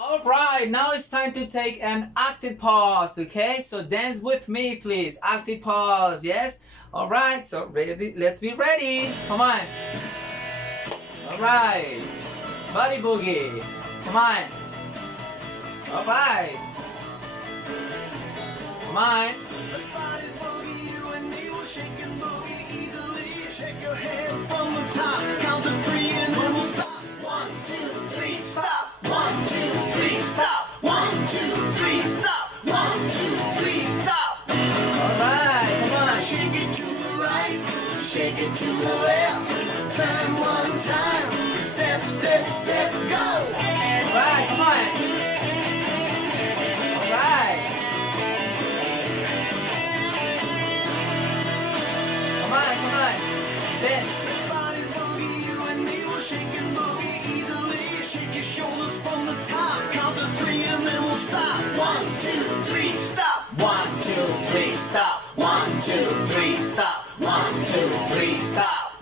Alright, now it's time to take an active pause, okay? So dance with me, please. Active pause, yes? Alright, so ready, let's be ready. Come on. Alright. Body boogie. Come on. Alright. Come on. Let's body boogie, you and me will shake and boogie easily. Shake your head from the top, count to 3 and then we'll stop. 1, 2, 3, stop. 1, 2, 3, stop. 1, 2, 3, stop. 1, 2, 3, stop. Alright, come on. Shake it to the right, shake it to the left. Turn one time, step, step, step, go. Alright, come on. Alright. Come on. Dance. Body boogie, you and me will shake and boogie easily. Shake your shoulders from the top, count to 3 and then we'll stop. 1, 2, 3, stop. 1, 2, 3, stop. 1, 2, 3, stop. 1, 2, 3, stop.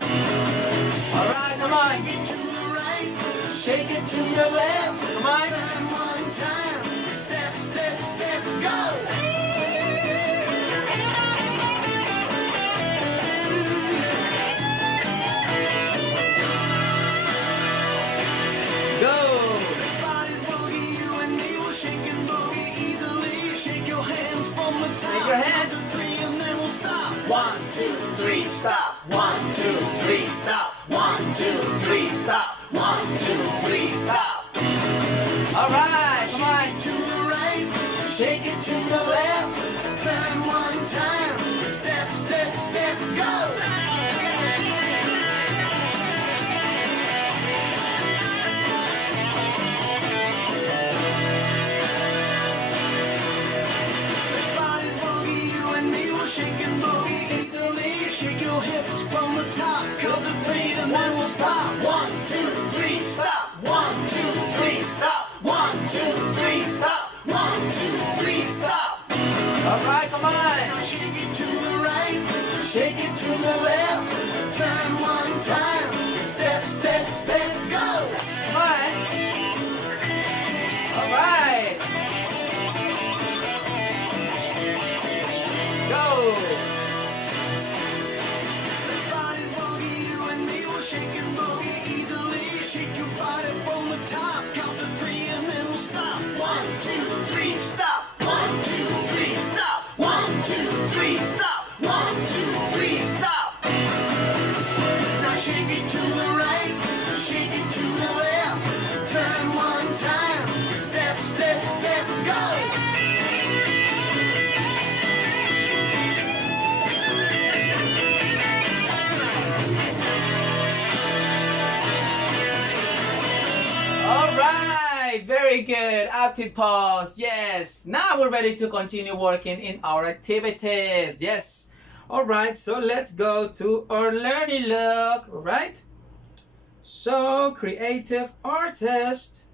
Alright, come on. Shake it to the right, Shake it to your left. Come on. turn one time, step, step, step, go. Go. Body boogie, you and me will shake and boogie easily. Shake your hands from the top. Shake your hands. Count to 3 and then we'll stop. 1, 2, 3, stop. 1, 2, 3, stop. 1, 2, 3, stop. 1, 2, 3, stop. Alright, come on. To the right, Shake it to the left. turn one time. Step, step, step, go. Body boogie, you and me will shake and boogie easily. Shake your hips from the top, count to 3 and then we'll stop. 1, 2, 3, stop. 1, 2, 3, stop. 1, 2, 3, stop. 1, 2, 3, stop. Alright, come Now on. shake it to the right, Shake it to the left. turn one time. Step, step, step, go. Come on. Alright. Go. Body boogie, you and me will shake and boogie easily. Shake your body from the top, count to 3 and then we'll stop. 1, 2, 3, stop. 1, 2, 3, stop. 1, 2, 3, stop. 1, 2, 3, stop. Now shake it to the right, shake it to the left. Turn one time, step, step, step, go. Alright, very good. Active pause. Yes. Now we're ready to continue working in our activities. Yes. Alright, so let's go to our learning log. Alright. So, creative artist.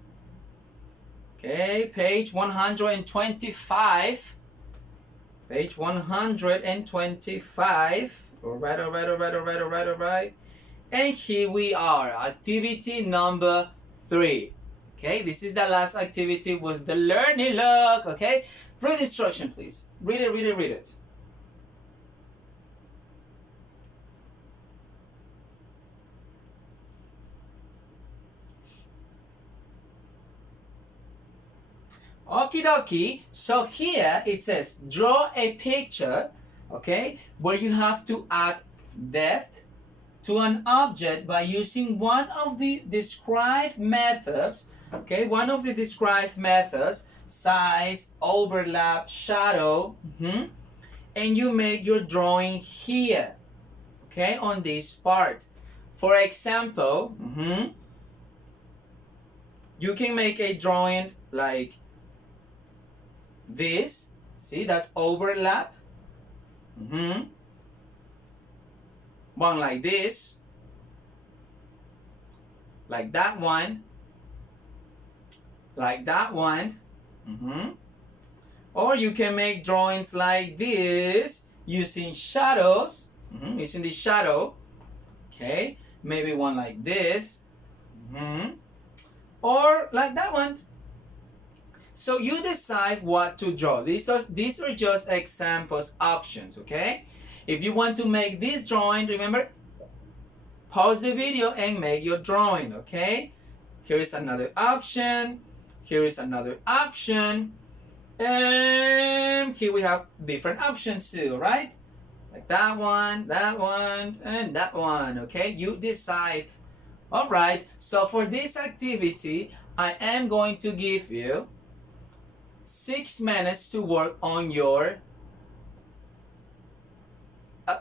Okay, page 125. Page 125. Alright. And here we are. Activity number 3. Okay, this is the last activity with the learning log. Okay, read instruction, please. Read it. Okie dokie. So here it says draw a picture, okay, where you have to add depth to an object by using one of the described methods, okay, size, overlap, shadow, and you make your drawing here, okay, on this part. For example, you can make a drawing like this. See, that's overlap. One like this, like that one, or you can make drawings like this using shadows, using the shadow, okay, maybe one like this, or like that one, So you decide what to draw. These are just examples, options, okay? If you want to make this drawing, remember, pause the video and make your drawing, okay? Here is another option. Here is another option. And here we have different options too, right? Like that one, and that one, okay? You decide. All right, so for this activity, I am going to give you 6 minutes to work on your,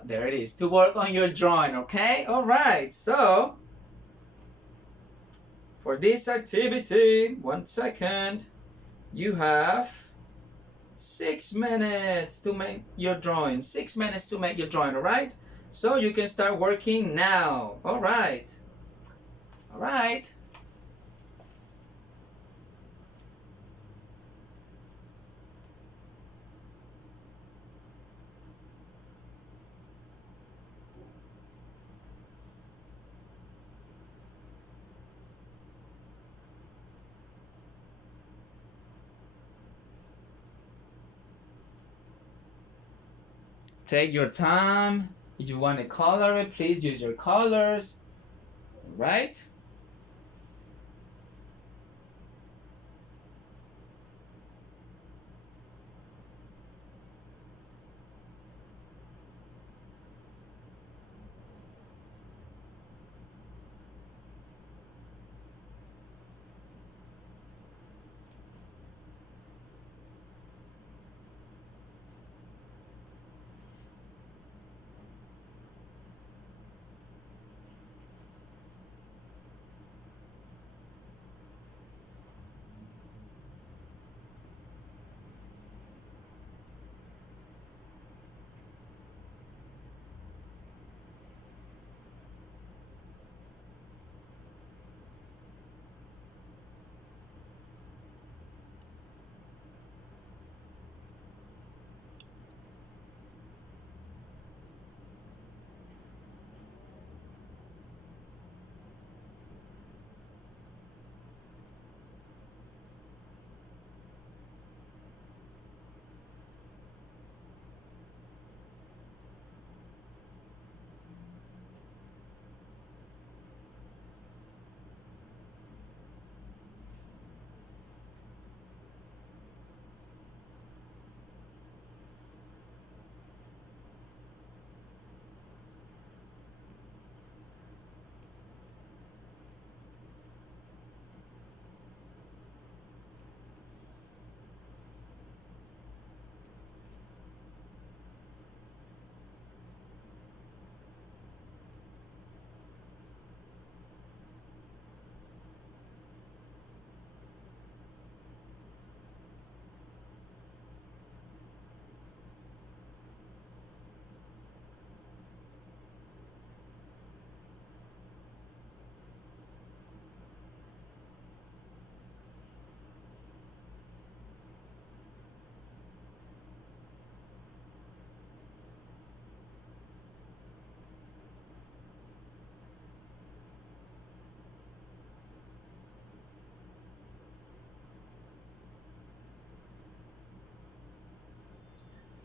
there it is, to work on your drawing, okay? All right, so for this activity, 1 second, you have 6 minutes to make your drawing. 6 minutes to make your drawing, all right? So you can start working now. All right. All right. Take your time. If you want to color it, please use your colors. All right?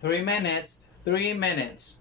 Three minutes. 3 minutes.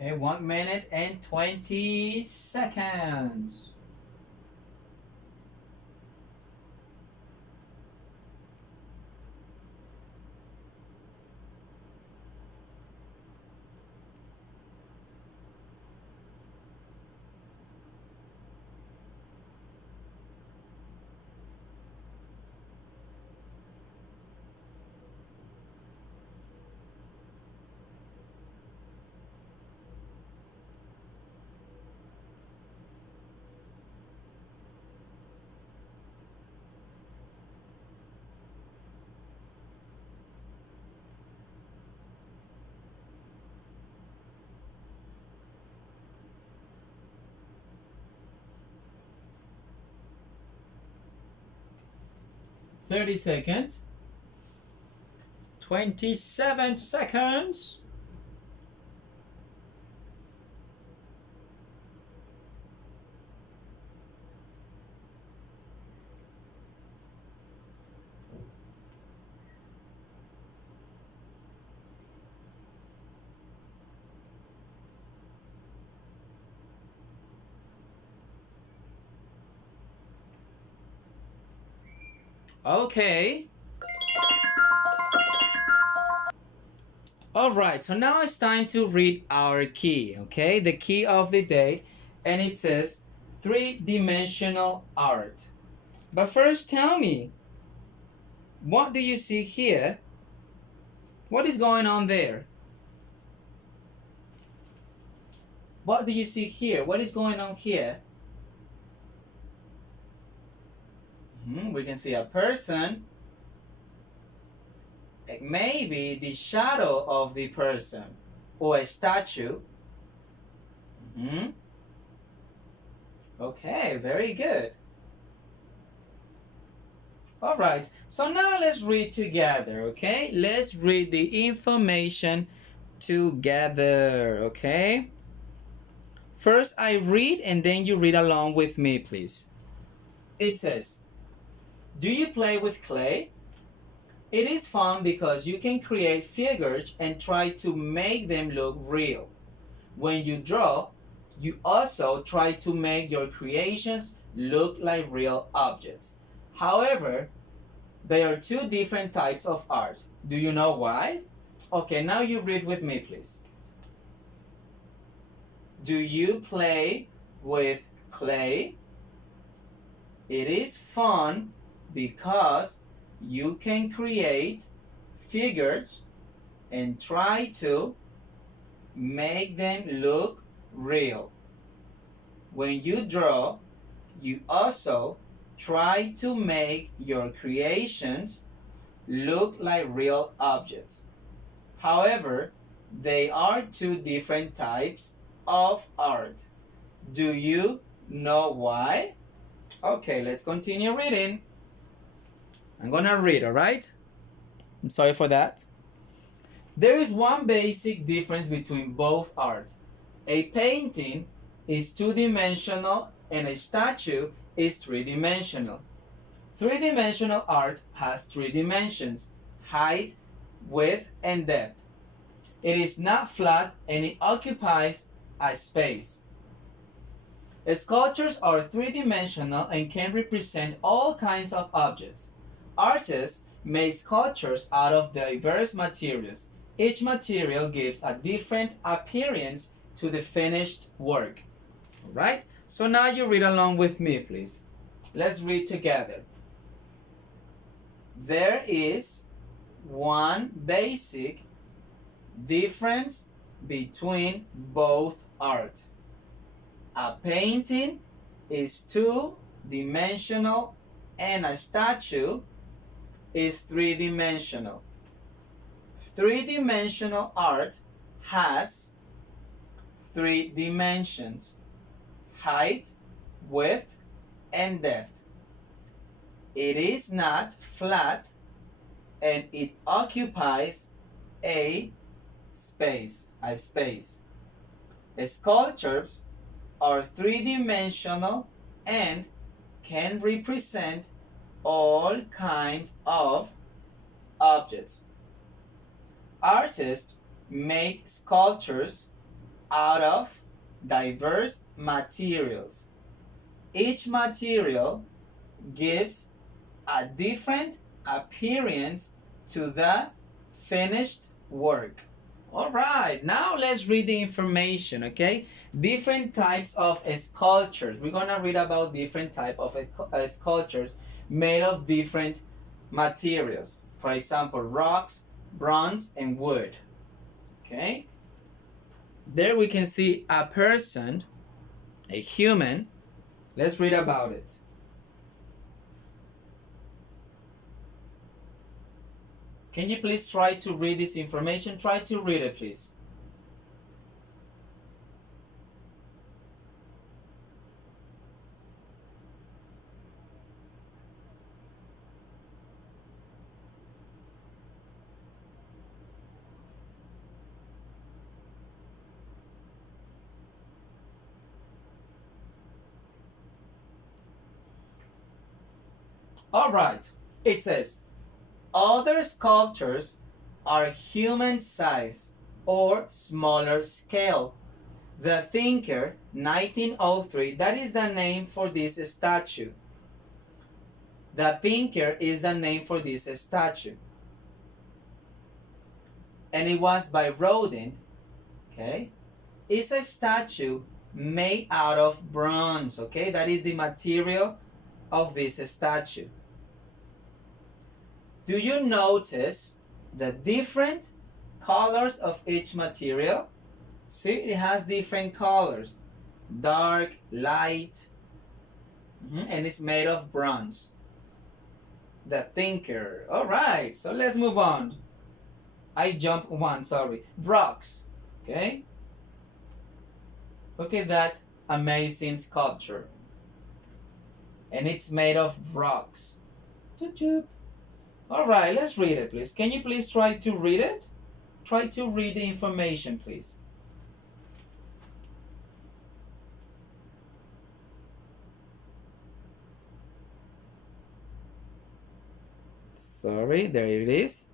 Okay, 1 minute and 20 seconds. Thirty seconds. 27 seconds. Okay. Alright, so now it's time to read our key, okay? The key of the day, and it says three-dimensional art. But first tell me, what do you see here? What is going on there? What do you see here? What is going on here? We can see a person. Maybe the shadow of the person or a statue. Okay, very good. Alright, so now let's read together, okay? Let's read the information together, okay? First I read and then you read along with me, please. It says, do you play with clay? It is fun because you can create figures and try to make them look real. When you draw, you also try to make your creations look like real objects. However, there are two different types of art. Do you know why? Okay, now you read with me, please. Do you play with clay? It is fun because you can create figures and try to make them look real. When you draw, you also try to make your creations look like real objects. However, they are two different types of art. Do you know why? Okay, let's continue reading. I'm gonna read, alright? I'm sorry for that. There is one basic difference between both art. A painting is two-dimensional and a statue is three-dimensional. Three-dimensional art has three dimensions: height, width, and depth. It is not flat and it occupies a space. Sculptures are three-dimensional and can represent all kinds of objects. Artists make sculptures out of diverse materials. Each material gives a different appearance to the finished work. Alright? So now you read along with me, please. Let's read together. There is one basic difference between both art. A painting is two-dimensional and a statue is three-dimensional. Three-dimensional art has three dimensions: height, width, and depth. It is not flat and it occupies a space. Sculptures are three-dimensional and can represent all kinds of objects. Artists make sculptures out of diverse materials. Each material gives a different appearance to the finished work. All right, now let's read the information, okay? Different types of sculptures. We're gonna read about different type of sculptures made of different materials. For example, rocks, bronze, and wood. Okay? There we can see a person, a human. Let's read about it. Can you please try to read this information? Try to read it, please. All right. It says, other sculptures are human size or smaller scale. The Thinker, 1903, that is the name for this statue. The Thinker is the name for this statue. And it was by Rodin, okay? It's a statue made out of bronze, okay? That is the material of this statue. Do you notice the different colors of each material? See, it has different colors. Dark, light, and it's made of bronze. The Thinker. All right, so let's move on. I jumped one, sorry. Rocks, okay? Look at that amazing sculpture. And it's made of rocks. Choop, choop. All right, let's read it, please. Can you please try to read it? Try to read the information, please. Sorry, there it is.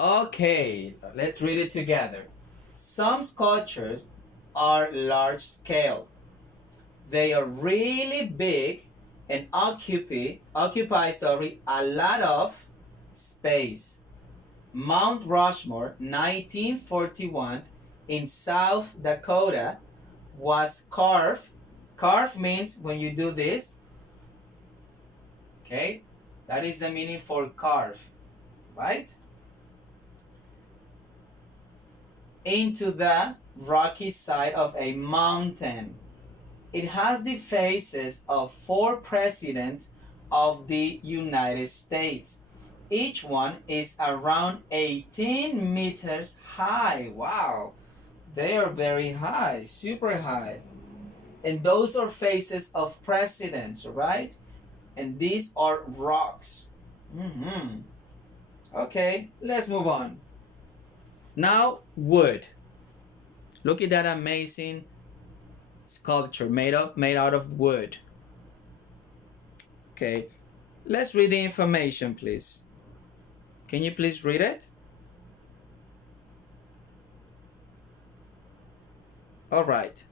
Okay, let's read it together. Some sculptures are large scale. They are really big and occupy a lot of space. Mount Rushmore, 1941, in South Dakota, was carved. Carve means when you do this. Okay, that is the meaning for carve, right? Into the rocky side of a mountain. It has the faces of 4 presidents of the United States. Each one is around 18 meters high. Wow, they are very high, super high. And those are faces of presidents, right? And these are rocks. Okay, let's move on. Now, wood. Look at that amazing sculpture made out of wood. Okay, let's read the information, please. Can you please read it? All right.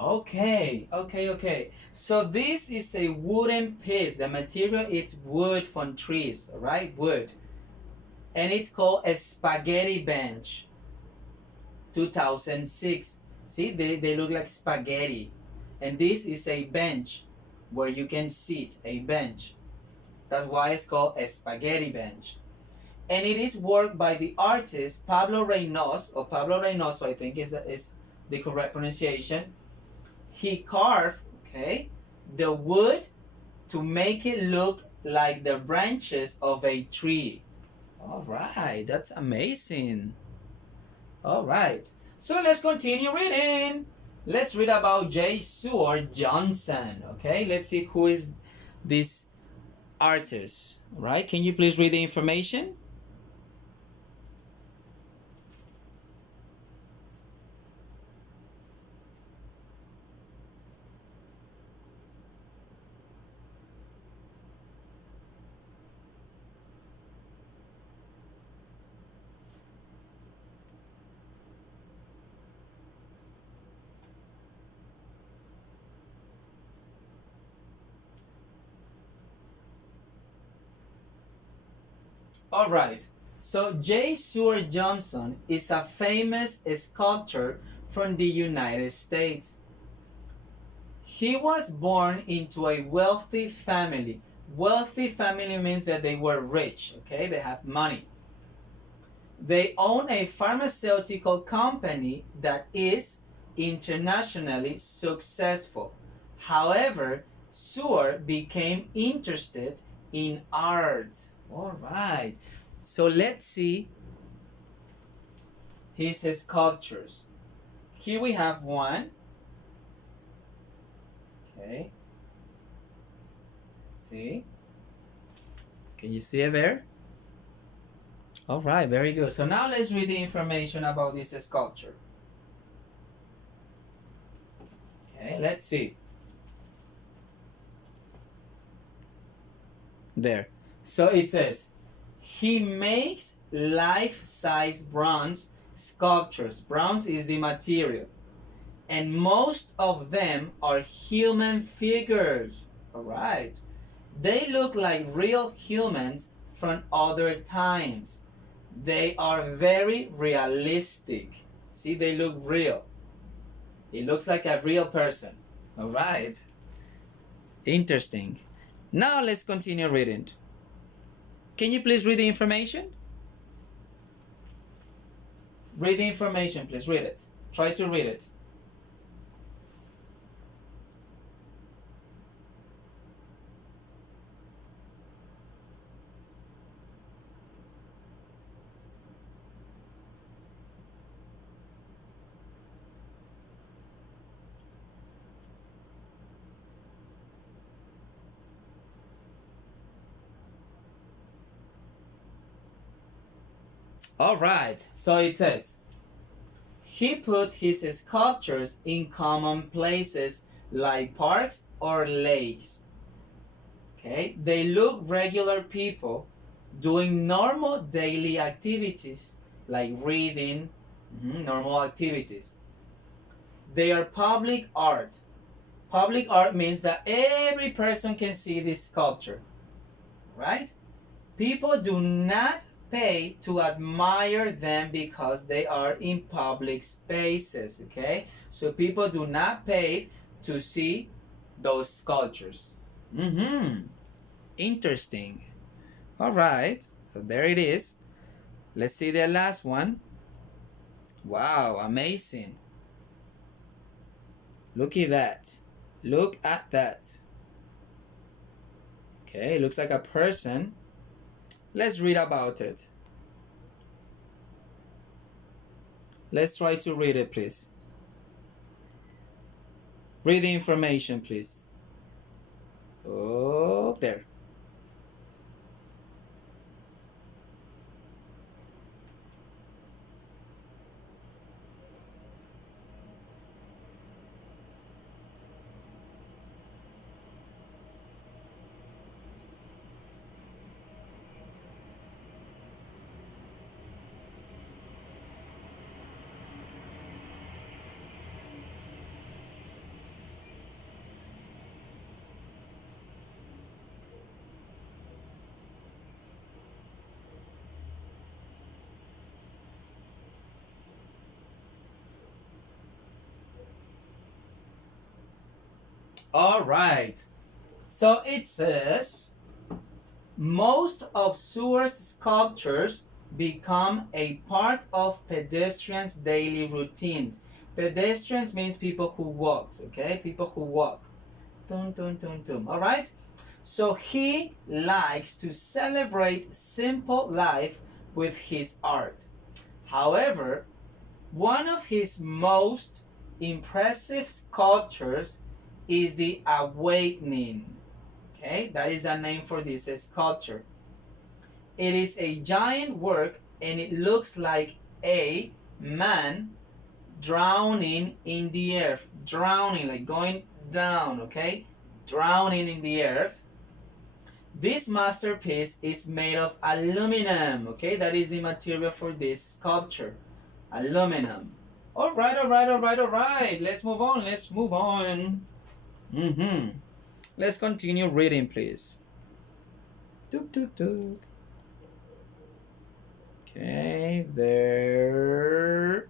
Okay. So this is a wooden piece. The material is wood from trees, right? Wood. and it's called a spaghetti bench. 2006. See, they look like spaghetti. And this is a bench where you can sit, a bench. That's why it's called a spaghetti bench. And it is work by the artist Pablo Reynoso, or Pablo Reynoso, I think is the correct pronunciation. He carved, okay, the wood to make it look like the branches of a tree. All right, that's amazing. All right, so let's continue reading. Let's read about J. Seward Johnson. Okay, let's see who is this artist. All right, can you please read the information? All right. So J. Seward Johnson is a famous sculptor from the United States. He was born into a wealthy family. Wealthy family means that they were rich, okay? They had money. They own a pharmaceutical company that is internationally successful. However, Seward became interested in art. All right. So let's see his sculptures. Here we have one. Okay. See? Can you see it there? All right, very good. So now let's read the information about this sculpture. Okay, let's see. There. So it says, he makes life-size bronze sculptures. Bronze is the material. And most of them are human figures. All right. They look like real humans from other times. They are very realistic. See, they look real. It looks like a real person. All right. Interesting. Now let's continue reading. Can you please read the information? Read the information, please. Read it. Try to read it. All right. So it says, he put his sculptures in common places like parks or lakes. Okay, they look regular people doing normal daily activities like reading, normal activities. They are public art. Public art means that every person can see this sculpture, right? People do not pay to admire them because they are in public spaces, okay? So people do not pay to see those sculptures. Interesting. All right, so there it is. Let's see the last one. Wow, amazing. Look at that. Look at that. Okay, looks like a person. Let's read about it. Let's try to read it, please. Read the information, please. Oh, there. All right. So it says most of Sewer's sculptures become a part of pedestrians' daily routines. Pedestrians means people who walk, okay? People who walk. Tum, tum, tum, tum. All right? So he likes to celebrate simple life with his art. However, one of his most impressive sculptures is the Awakening. Okay, that is a name for this sculpture. It is a giant work and it looks like a man drowning in the earth. Drowning, like going down, okay? Drowning in the earth. This masterpiece is made of aluminum, okay? That is the material for this sculpture. Aluminum. Alright, alright, alright, alright. Let's move on, let's move on. Let's continue reading, please. Tuk, tuk, tuk. Okay, there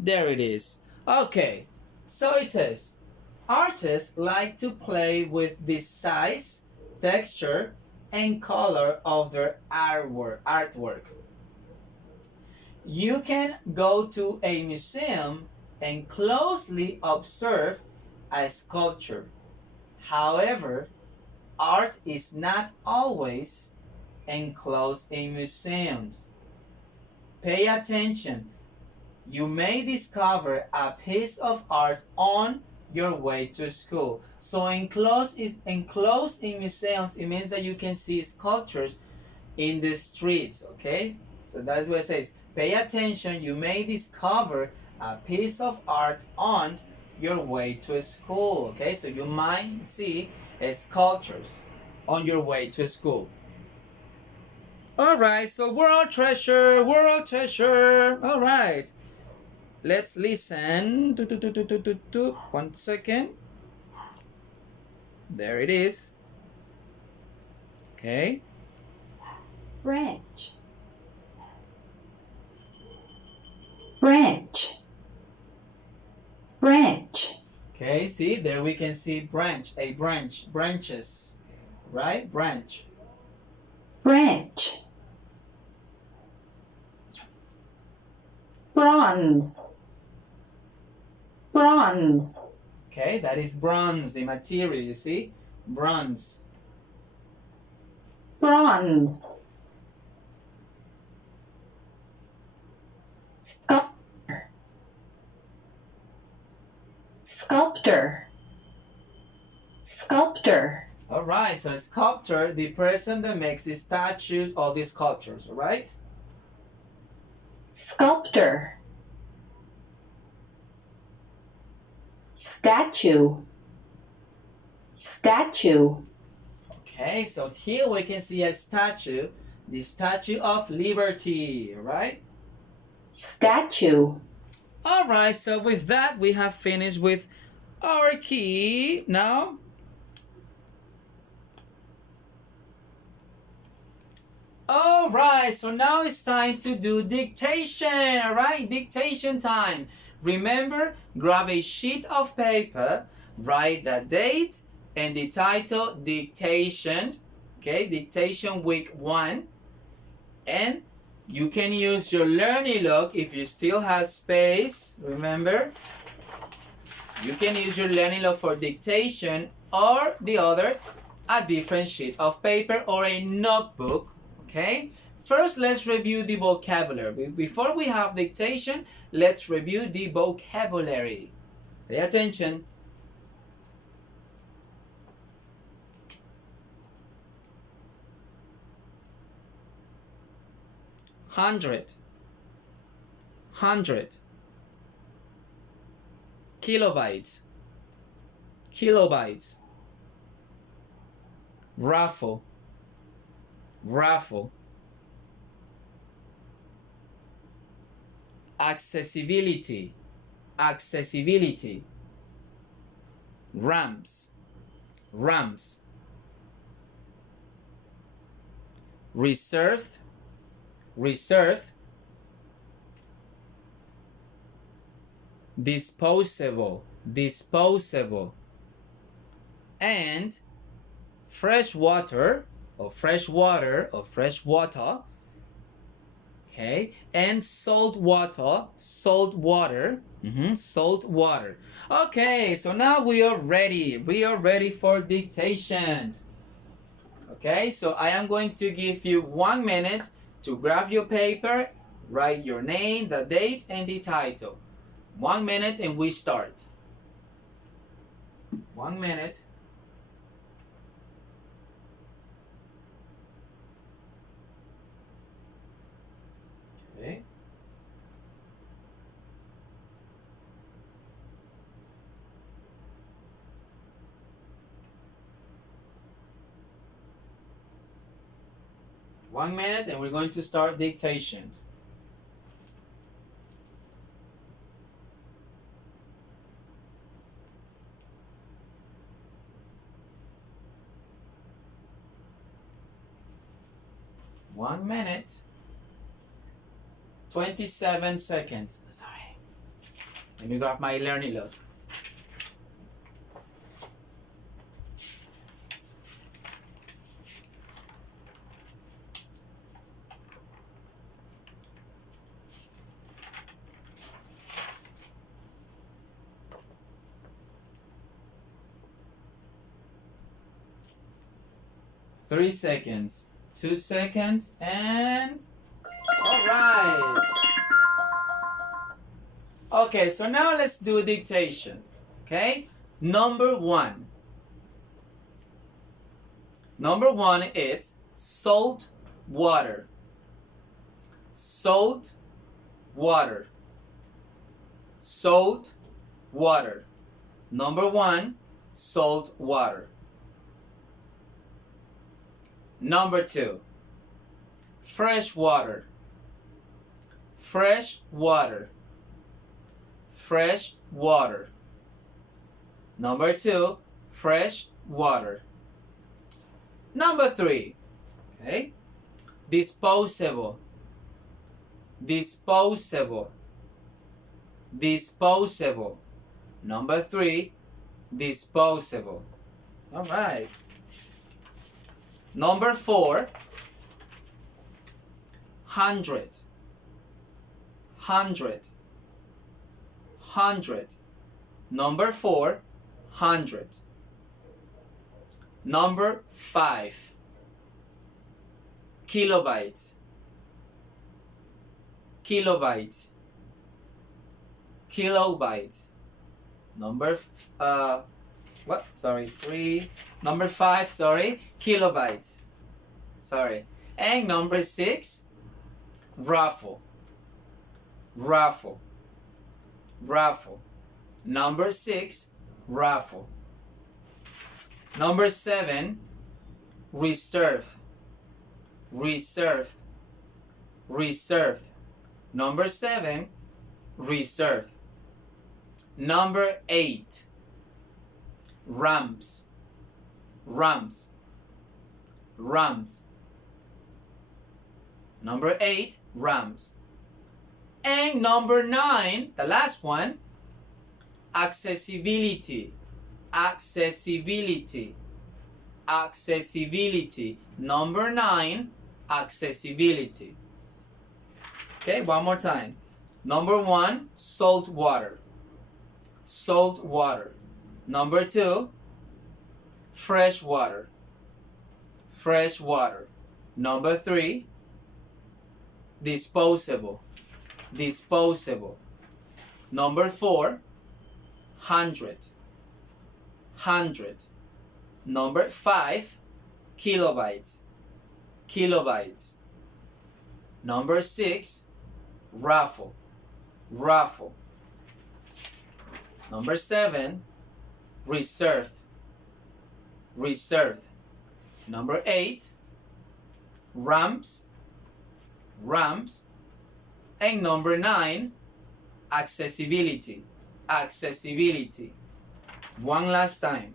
it is. Okay, so it says, artists like to play with the size, texture, and color of their artwork. You can go to a museum and closely observe a sculpture. However, art is not always enclosed in museums. Pay attention. You may discover a piece of art on your way to school. So enclosed in museums. It means that you can see sculptures in the streets, okay? So that's what it says. Pay attention. You may discover a piece of art on your way to school, okay? So you might see sculptures on your way to school. All right, so world treasure. All right, let's listen. 1 second. There it is. Okay. Branch. Okay, see, there we can see branches, right? Branch. Bronze. Okay, that is bronze, the material, you see? Bronze. Sculptor. All right, so sculptor, the person that makes the statues of the sculptures, all right? Sculptor. Statue. Okay, so here we can see a statue, the Statue of Liberty, all right? Statue. All right, so with that, we have finished with our key. Now, all right, so now it's time to do dictation, all right? Dictation time. Remember, grab a sheet of paper, write the date and the title, dictation, okay? Dictation week 1. And you can use your learning log if you still have space, remember? You can use your learning log for dictation or the other, a different sheet of paper or a notebook, okay? First, let's review the vocabulary. Before we have dictation, let's review the vocabulary. Pay attention. Hundred. Kilobyte. Raffle. Accessibility. Ramps. Reserve. Disposable. and fresh water or fresh water or fresh water. Okay, and salt water, salt water. Salt water. Okay, so now we are ready. We are ready for dictation. Okay, so I am going to give you 1 minute to grab your paper, write your name, the date, and the title. 1 minute and we start. 1 minute. Okay. One minute and we're going to start dictation. One minute. 27 seconds. Sorry. Let me grab my learning load. Three seconds. 2 seconds and all right. Okay, so now let's do dictation. Okay, number one. Number one is salt water. Salt water. Salt water. Number one, salt water. Number two, fresh water. Fresh water. Fresh water. Number two, fresh water. Number three, okay, disposable. Disposable. Disposable. Number three, disposable. All right. Number four, 100. 100. 100. Number four, 100. Number five, kilobytes. Kilobytes. Kilobytes. Number Number five, kilobytes. Sorry. And number six, raffle. Raffle. Raffle. Number six, raffle. Number seven, reserve. Reserve. Reserve. Number seven, reserve. Number eight, ramps. Ramps. Ramps. Number eight, ramps. And number nine, the last one, accessibility. Accessibility. Accessibility. Number nine, accessibility. Okay, one more time. Number one, salt water. Salt water. Number two, fresh water. Fresh water. Number three, disposable. Disposable. Number four, 100. 100. Number five, kilobytes. Kilobytes. Number six, raffle. Raffle. Number seven, reserve. Reserve. Number eight, ramps. Ramps. And number nine, accessibility. Accessibility. One last time.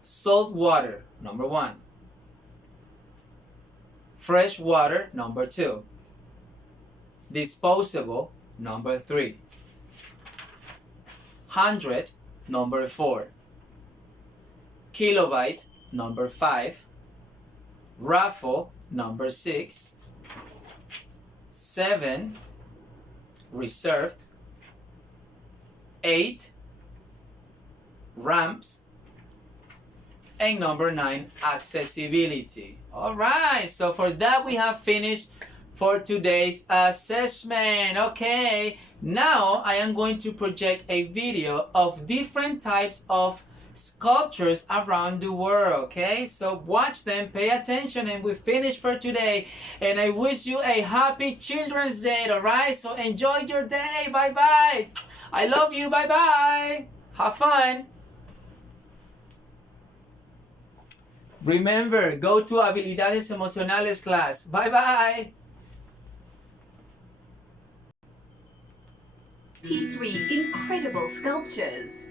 Salt water, number one. Fresh water, number two. Disposable, number three. 100, number four. Kilobyte, number 5. Raffle, number 6. 7. Reserved. 8. Ramps. And number 9, accessibility. Alright, so for that we have finished for today's assessment. Okay, now I am going to project a video of different types of sculptures around the world. Okay, so watch them, pay attention, and we finish for today. And I wish you a happy Children's Day. Alright, so enjoy your day. Bye bye. I love you. Bye bye. Have fun. Remember, go to Habilidades Emocionales class. Bye bye. T3 Incredible Sculptures.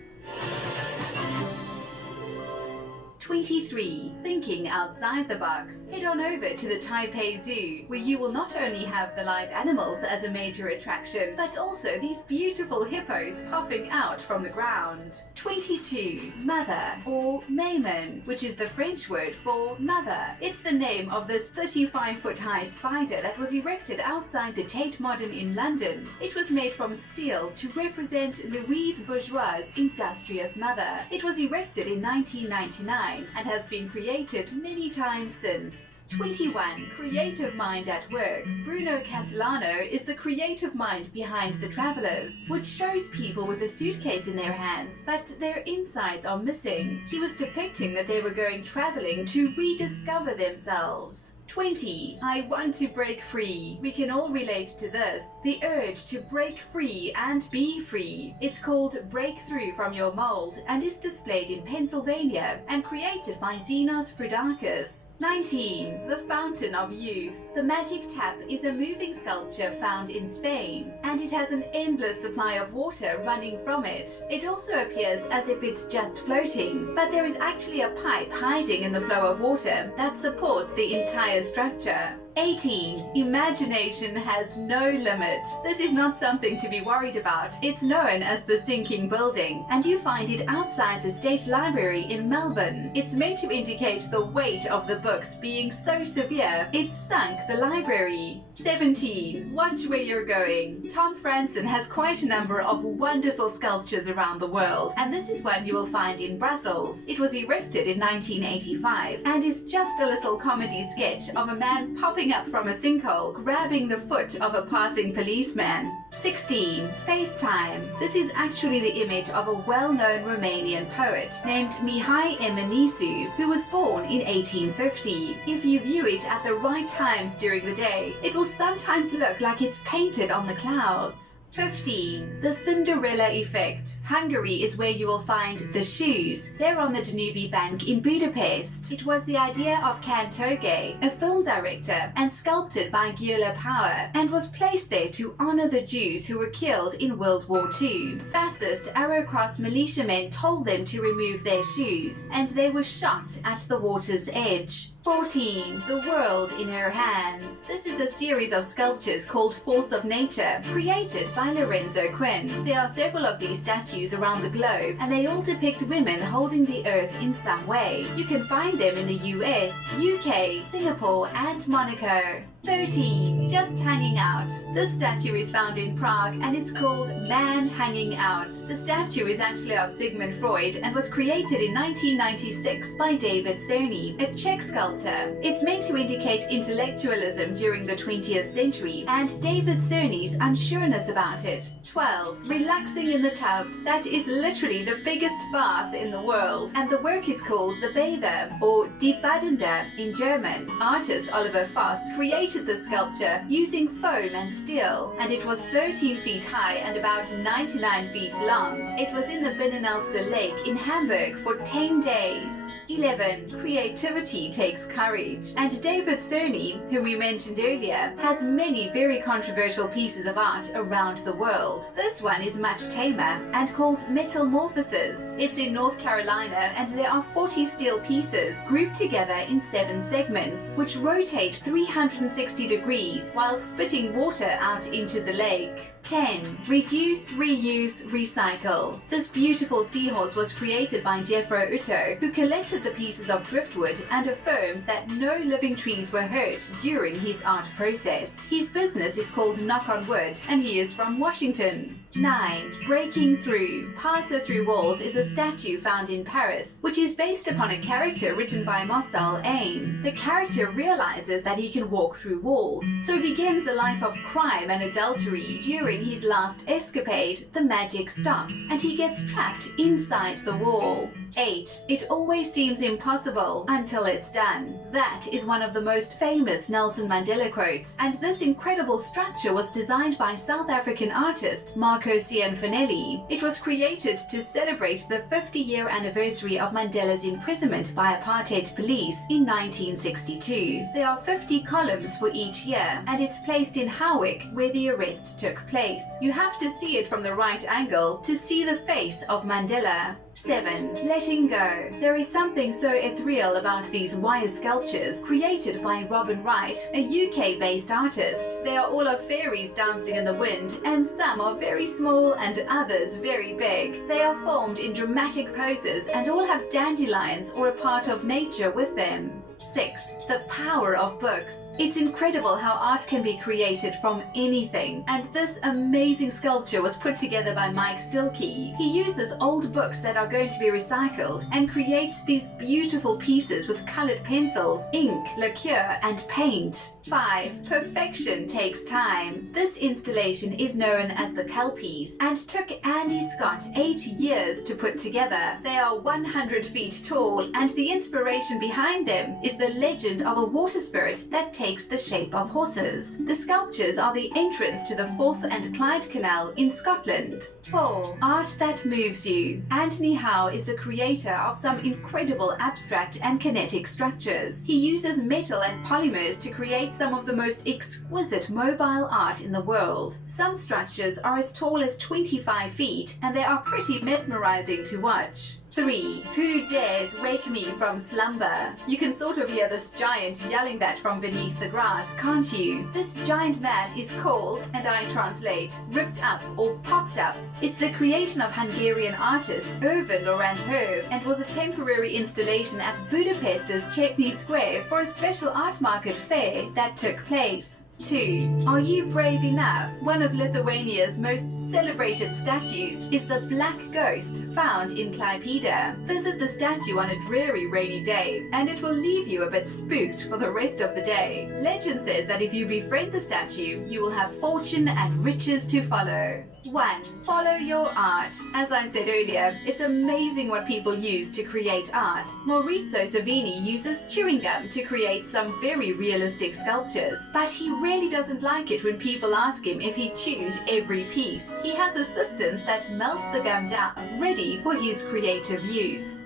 23. Thinking outside the box. Head on over to the Taipei Zoo, where you will not only have the live animals as a major attraction, but also these beautiful hippos popping out from the ground. 22. Mother, or Maimon, which is the French word for mother. It's the name of this 35-foot-high spider that was erected outside the Tate Modern in London. It was made from steel to represent Louise Bourgeois' industrious mother. It was erected in 1999 and has been created many times since. 21. Creative mind at work. Bruno Catalano is the creative mind behind The Travelers, which shows people with a suitcase in their hands, but their insides are missing. He was depicting that they were going traveling to rediscover themselves. 20. I want to break free. We can all relate to this. The urge to break free and be free. It's called Breakthrough from Your Mold and is displayed in Pennsylvania and created by Xenos Frudakis. 19. The Fountain of Youth. The Magic Tap is a moving sculpture found in Spain, and it has an endless supply of water running from it. It also appears as if it's just floating, but there is actually a pipe hiding in the flow of water that supports the entire structure. 18. Imagination has no limit. This is not something to be worried about. It's known as the sinking building, and you find it outside the State Library in Melbourne. It's meant to indicate the weight of the books being so severe, it sunk the library. 17. Watch where you're going. Tom Franzen has quite a number of wonderful sculptures around the world, and this is one you will find in Brussels. It was erected in 1985 and is just a little comedy sketch of a man popping up from a sinkhole, grabbing the foot of a passing policeman. 16. FaceTime. This is actually the image of a well-known Romanian poet named Mihai Eminescu, who was born in 1850. If you view it at the right times during the day, it will sometimes look like it's painted on the clouds. 15. The Cinderella Effect. Hungary is where you will find the shoes. They're on the Danube Bank in Budapest. It was the idea of Can Togay, a film director, and sculpted by Gyula Power, and was placed there to honor the Jews who were killed in World War II. Fascist Arrow Cross militiamen told them to remove their shoes, and they were shot at the water's edge. 14. The World in Her Hands. This is a series of sculptures called Force of Nature, created by Lorenzo Quinn. There are several of these statues around the globe, and they all depict women holding the earth in some way. You can find them in the US, UK, Singapore, and Monaco. 13. Just Hanging Out. This statue is found in Prague and it's called Man Hanging Out. The statue is actually of Sigmund Freud and was created in 1996 by David Cerny, a Czech sculptor. It's meant to indicate intellectualism during the 20th century and David Cerny's unsureness about it. 12. Relaxing in the Tub. That is literally the biggest bath in the world, and the work is called The Bather, or Die Badende in German. Artist Oliver Voss created the sculpture using foam and steel, and it was 13 feet high and about 99 feet long. It was in the Binnenelster Lake in Hamburg for 10 days. 11. Creativity takes courage. And David Cerny, whom we mentioned earlier, has many very controversial pieces of art around the world. This one is much tamer and called Metamorphoses. It's in North Carolina, and there are 40 steel pieces grouped together in 7 segments, which rotate 360 360 degrees while spitting water out into the lake. 10. Reduce, reuse, recycle. This beautiful seahorse was created by Jethro Utto, who collected the pieces of driftwood and affirms that no living trees were hurt during his art process. His business is called Knock on Wood, and he is from Washington. 9. Breaking Through. Passer Through Walls is a statue found in Paris, which is based upon a character written by Marcel Aim. The character realizes that he can walk through walls, so begins a life of crime and adultery. During his last escapade, the magic stops, and he gets trapped inside the wall. 8. It always seems impossible until it's done. That is one of the most famous Nelson Mandela quotes, and this incredible structure was designed by South African artist Marco Cianfanelli. It was created to celebrate the 50-year anniversary of Mandela's imprisonment by apartheid police in 1962. There are 50 columns for each year, and it's placed in Howick, where the arrest took place. You have to see it from the right angle to see the face of Mandela. 7. Letting go. There is something so ethereal about these wire sculptures created by Robin Wright, a UK-based artist. They are all of fairies dancing in the wind, and some are very small and others very big. They are formed in dramatic poses and all have dandelions or a part of nature with them. 6. The power of books. It's incredible how art can be created from anything, and this amazing sculpture was put together by Mike Stilkey. He uses old books that are going to be recycled and creates these beautiful pieces with colored pencils, ink, lacquer, and paint. 5. Perfection takes time. This installation is known as the Kelpies and took Andy Scott 8 years to put together. They are 100 feet tall, and the inspiration behind them is the legend of a water spirit that takes the shape of horses. The sculptures are the entrance to the Forth and Clyde Canal in Scotland. 4. Art that moves you. Anthony Howe is the creator of some incredible abstract and kinetic structures. He uses metal and polymers to create some of the most exquisite mobile art in the world. Some structures are as tall as 25 feet, and they are pretty mesmerizing to watch. 3. Who dares wake me from slumber? You can sort of hear this giant yelling that from beneath the grass, can't you? This giant man is called, and I translate, ripped up or popped up. It's the creation of Hungarian artist Ervin Loran Herv and was a temporary installation at Budapest's Chetney Square for a special art market fair that took place. 2. Are you brave enough? One of Lithuania's most celebrated statues is the Black Ghost found in Klaipėda. Visit the statue on a dreary rainy day and it will leave you a bit spooked for the rest of the day. Legend says that if you befriend the statue, you will have fortune and riches to follow. 1. Follow your art. As I said earlier, it's amazing what people use to create art. Maurizio Savini uses chewing gum to create some very realistic sculptures, but he really doesn't like it when people ask him if he chewed every piece. He has assistants that melt the gum down, ready for his creative use.